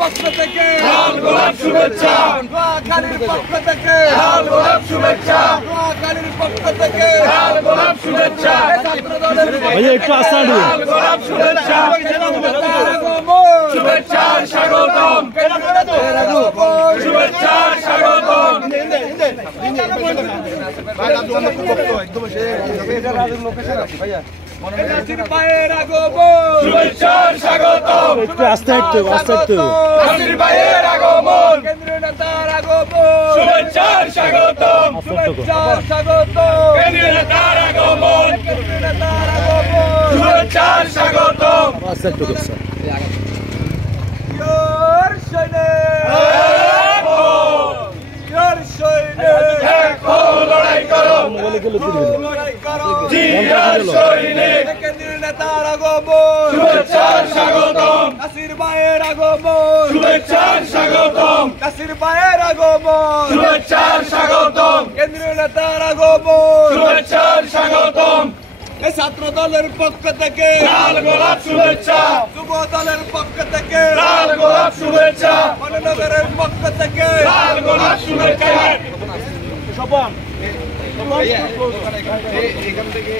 পক্ষ থেকে লাল গোলাপ শুভেচ্ছা, নোয়াখালীর পক্ষ থেকে লাল গোলাপ শুভেচ্ছা, নোয়াখালীর পক্ষ থেকে লাল গোলাপ শুভেচ্ছা, একটু আস্থা লাল গোলাপ শুভেচ্ছা, শুভেচ্ছা স্বাগতম, শুভেচ্ছা স্বাগতম, শুভেচ্ছা স্বাগতম, একটু আস্তে একটু নাসির ভাইয়ের আগমন, কেন্দ্রীয় নেতার আগমন, শুভেচ্ছা স্বাগতম, শুভেচ্ছা স্বাগতম, কেন্দ্রীয় নেতার আগমন, কেন্দ্রীয় নেতার আগমন, শুভেচ্ছা স্বাগতম, আস্তে একটু ইয়ার সৈনিক ইয়ার সৈনিক দেখো লড়াই করো লড়াই করো জিয়ার সৈনিক, কেন্দ্রীয় নেতার আগমন, শুভেচ্ছা স্বাগতম, নাসির ভাইয়ের আগমন, শুভেচ্ছা স্বাগতম, নাসির ভাইয়ের আগমন, শুভেচ্ছা স্বাগতম, কেন্দ্রীয় নেতার আগমন, শুভেচ্ছা স্বাগতম, এই ছাত্র দলের পক্ষ থেকে লাল গোলাপ শুভেচ্ছা, যুব দলের পক্ষ থেকে লাল গোলাপ শুভেচ্ছা, মহানগরের পক্ষ থেকে লাল গোলাপ শুভেচ্ছা। সবাম এখান থেকে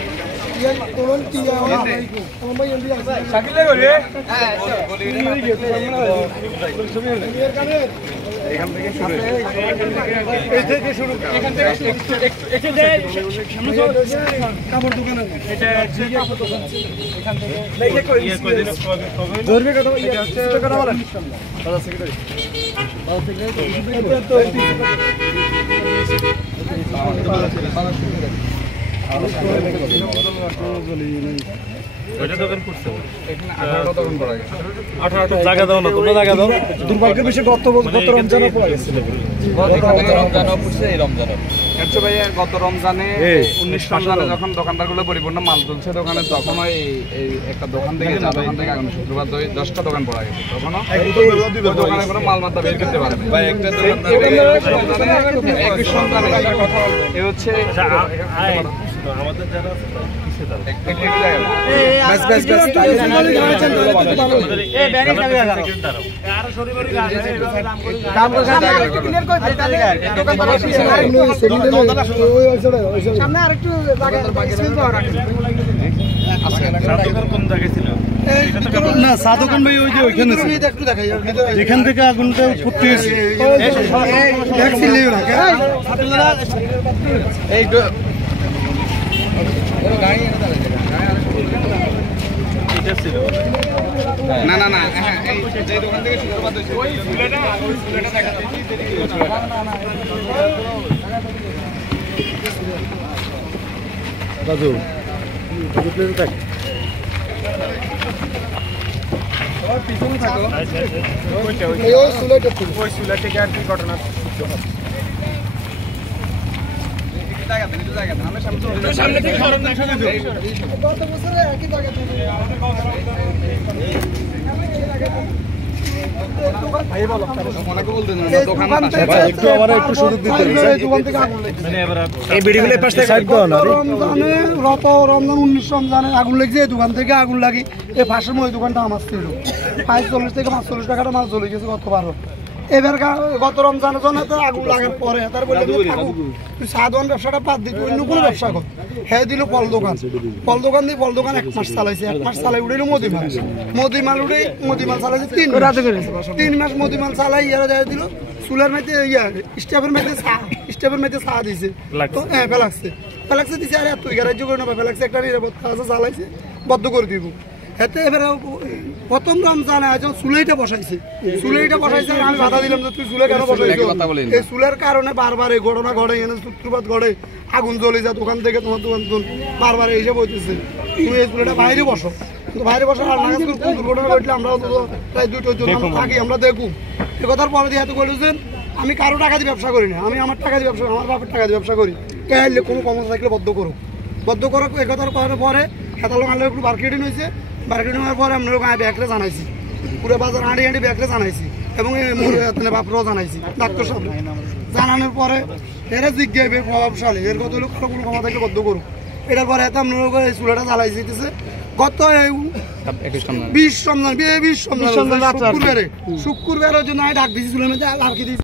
দুর্ভাগ্যের বিষয়ে গত রমজানে গত রমজানে 19 রমজানে যখন দোকানদারগুলো পরিপূর্ণ মাল তুলছে দোকানে, তখন এই একটা দোকান থেকে দোকান থেকে আগামী শুক্রবার 10টা দোকান পড়া গেছে, তখনও দোকানে কোনো মাল মাত্রা বের করতে পারে না। একটা এ হচ্ছে আমাদের যারা না চা দোকান ভাই ওই যে ওইখানে যেখান থেকে আগুনটা উৎপত্তি হয়েছে না না না এই দোকান থেকে শুরুবাত হয়েছে ওই ফুলেটা রাজু থাক পিছনে থাকো ওই সুলেটা থেকে আর কি ঘটনা সামনে থেকে গত বছরে একই জায়গাতে রমজান 19 রমজানে আগুন লেগেছে, এই দোকান থেকে আগুন লাগি এই ফাঁসের মধ্যে দোকানটা আমার ছিল 40 থেকে 45 টাকাটা মাছ চলে গেছে গতবারও। এবার গত রমজানের জন্য তো আগুন লাগার পরে তার বলে তুই সাধারণ ব্যবসাটা বাদ দিবি অন্য কোনো ব্যবসা কর। হ্যাঁ দিল ফল দোকান দিয়ে ফল দোকান 1 মাস চালাইছে, 1 মাস চালাই উঠে মদিমাল উঠে মদিমাল চালাইছে 3 মাস মদিমাল চালাই ইয়ারা দেয় দিল চুলের মধ্যে স্টেপের মধ্যে চা দিছে হ্যাঁ ফেলাক্সে দিছে। আরে তুই গ্যারাজ্য করে নেবা ফেলাক্সে একটা নিরাপদ কাজে চালাইছে বদ্ধ করে দিব। এতে এবারে প্রথম রমজানে যখন চুলাইটা বসাইছে আমি বাধা দিলাম যে তুই চুলে কেন বসাইছো, এই চুলের কারণে বারবার এই ঘটনা ঘটে, এনে সূত্রপাত ঘটে, আগুন জ্বলে যায় দোকান থেকে তোমার দোকান বারবার এসে বলতেছে তুমি এই চুলেটা বাইরে বসো, কিন্তু বাইরে বসো আর নাগাজ দুর্ঘটনা ঘটলে আমরাও তো প্রায় 2টোর জন্য থাকি, আমরা দেখুন। এ কথার পরে দিয়ে এত বলেছেন আমি কারো টাকা দিয়ে ব্যবসা করি না, আমি আমার টাকা দিয়ে ব্যবসা আমার বাপের টাকা দিয়ে ব্যবসা করি, কে আসলে কোনো কর্মচারী থাকলে বদ্ধ করো এ কথার করার পরে হেতালো আনলে একটু মার্কেটিং হয়েছে। মার্কেটিং হওয়ার পরে আমরা ব্যাগরে জানাইছি, পুরো বাজার হাঁটি ব্যাগরে জানাইছি এবং বাপরাও জানাইছি, ডাক্তার সাহেব জানানোর পরে এরা জিজ্ঞাসা প্রভাবশালী এর কত লোক কোনো ক্ষমতা থেকে বদ্ধ করুক এটার পরে এত আপনার এই চুলাটা জ্বালাই যেতেছে গত 20 রমজান শুক্রবারের জন্য আমি ডাক দিয়েছি চুলের মধ্যে আর কি দিয়েছি